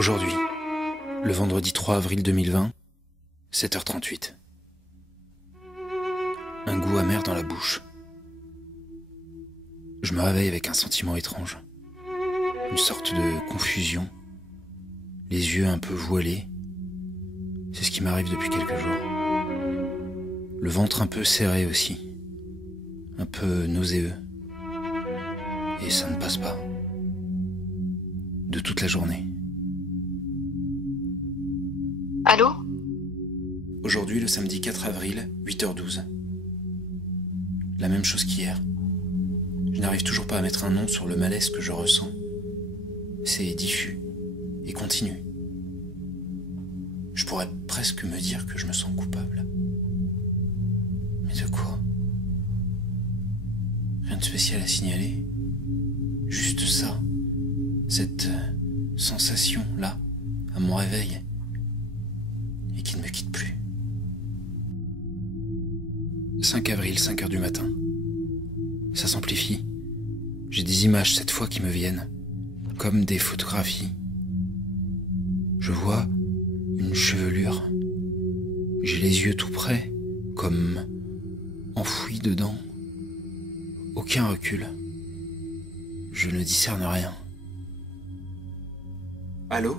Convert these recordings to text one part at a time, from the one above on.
Aujourd'hui, le vendredi 3 avril 2020, 7h38. Un goût amer dans la bouche. Je me réveille avec un sentiment étrange. Une sorte de confusion. Les yeux un peu voilés. C'est ce qui m'arrive depuis quelques jours. Le ventre un peu serré aussi. Un peu nauséeux. Et ça ne passe pas. De toute la journée. Allô? Aujourd'hui, le samedi 4 avril, 8h12. La même chose qu'hier. Je n'arrive toujours pas à mettre un nom sur le malaise que je ressens. C'est diffus et continu. Je pourrais presque me dire que je me sens coupable. Mais de quoi? Rien de spécial à signaler. Juste ça. Cette sensation-là, à mon réveil. Et qui ne me quitte plus. 5 avril, 5h du matin. Ça s'amplifie. J'ai des images cette fois qui me viennent, comme des photographies. Je vois une chevelure. J'ai les yeux tout près, comme enfouis dedans. Aucun recul. Je ne discerne rien. Allô?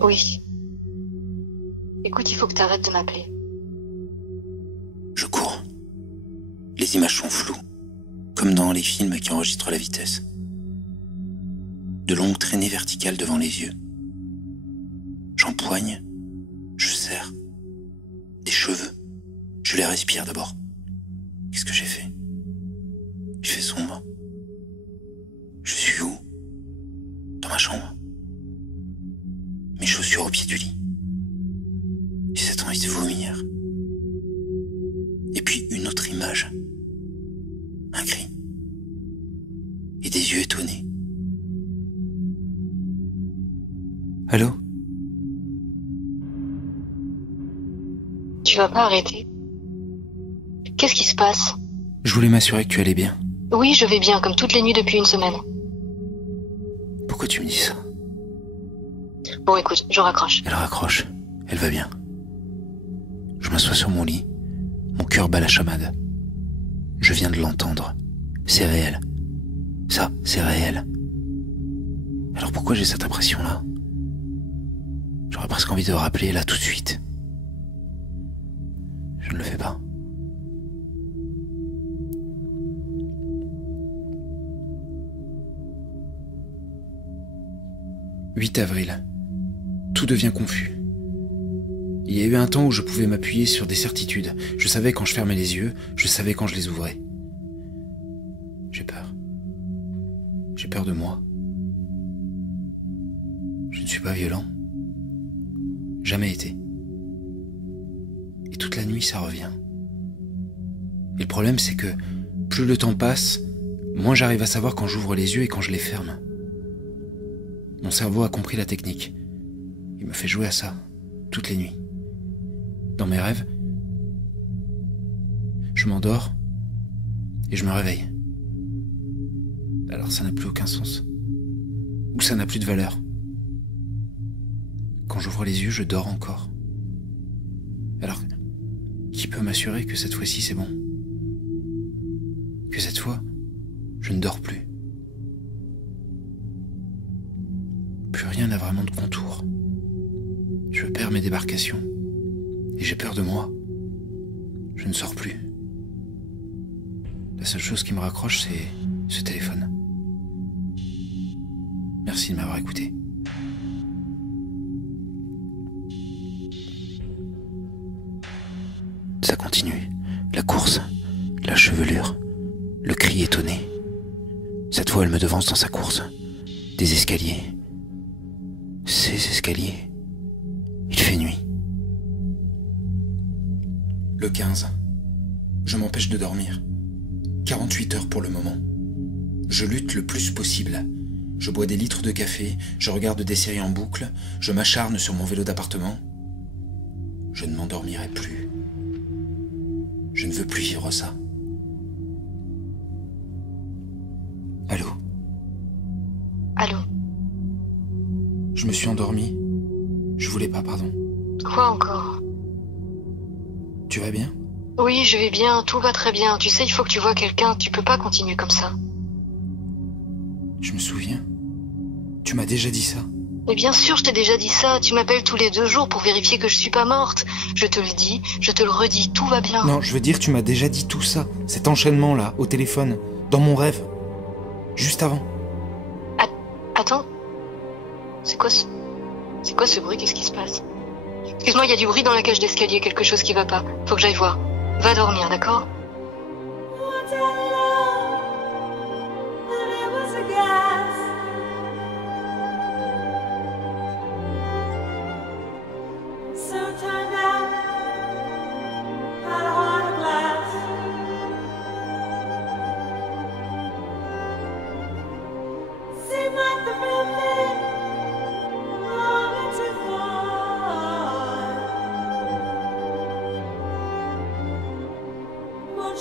Oui. Écoute, il faut que t'arrêtes de m'appeler. Je cours. Les images sont floues, comme dans les films qui enregistrent la vitesse. De longues traînées verticales devant les yeux. J'empoigne, je serre. Des cheveux. Je les respire d'abord. Qu'est-ce que j'ai fait? Il fait sombre. Je suis où? Dans ma chambre. Mes chaussures au pied du lit. J'ai cette envie de vomir. Et puis une autre image. Un cri. Et des yeux étonnés. Allô? Tu vas pas arrêter? Qu'est-ce qui se passe? Je voulais m'assurer que tu allais bien. Oui, je vais bien, comme toutes les nuits depuis une semaine. Pourquoi tu me dis ça? Bon, écoute, je raccroche. Elle raccroche. Elle va bien. Je m'assois sur mon lit. Mon cœur bat la chamade. Je viens de l'entendre. C'est réel. Ça, c'est réel. Alors pourquoi j'ai cette impression-là? J'aurais presque envie de rappeler là tout de suite. Je ne le fais pas. « 8 avril. Tout devient confus. Il y a eu un temps où je pouvais m'appuyer sur des certitudes. Je savais quand je fermais les yeux, je savais quand je les ouvrais. J'ai peur. J'ai peur de moi. Je ne suis pas violent. Jamais été. Et toute la nuit, ça revient. Et le problème, c'est que plus le temps passe, moins j'arrive à savoir quand j'ouvre les yeux et quand je les ferme. Mon cerveau a compris la technique. Il me fait jouer à ça, toutes les nuits. Dans mes rêves, je m'endors et je me réveille. Alors ça n'a plus aucun sens. Ou ça n'a plus de valeur. Quand j'ouvre les yeux, je dors encore. Alors, qui peut m'assurer que cette fois-ci c'est bon? Que cette fois, je ne dors plus. Plus rien n'a vraiment de contour. Je perds mes débarcations. Et j'ai peur de moi. Je ne sors plus. La seule chose qui me raccroche, c'est ce téléphone. Merci de m'avoir écouté. Ça continue. La course, la chevelure, le cri étonné. Cette fois, elle me devance dans sa course. Des escaliers. Ces escaliers. Il fait nuit. Le 15. Je m'empêche de dormir. 48 heures pour le moment. Je lutte le plus possible. Je bois des litres de café, je regarde des séries en boucle, je m'acharne sur mon vélo d'appartement. Je ne m'endormirai plus. Je ne veux plus vivre ça. Allô? Allô? suis endormi. Je voulais pas, pardon. Quoi encore? Tu vas bien? Oui, je vais bien, tout va très bien. Tu sais, il faut que tu vois quelqu'un, tu peux pas continuer comme ça. Je me souviens. Tu m'as déjà dit ça. Mais bien sûr, je t'ai déjà dit ça. Tu m'appelles tous les 2 jours pour vérifier que je suis pas morte. Je te le dis, je te le redis, tout va bien. Non, je veux dire, tu m'as déjà dit tout ça. Cet enchaînement-là, au téléphone, dans mon rêve. Juste avant. Attends. C'est quoi ce bruit? Qu'est-ce qui se passe? Excuse-moi, il y a du bruit dans la cage d'escalier, quelque chose qui va pas. Faut que j'aille voir. Va dormir, d'accord?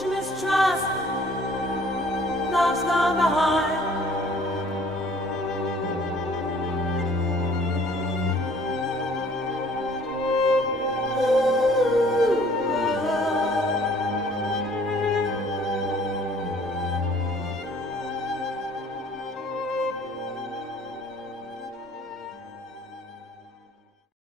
Mistrust, love's gone behind.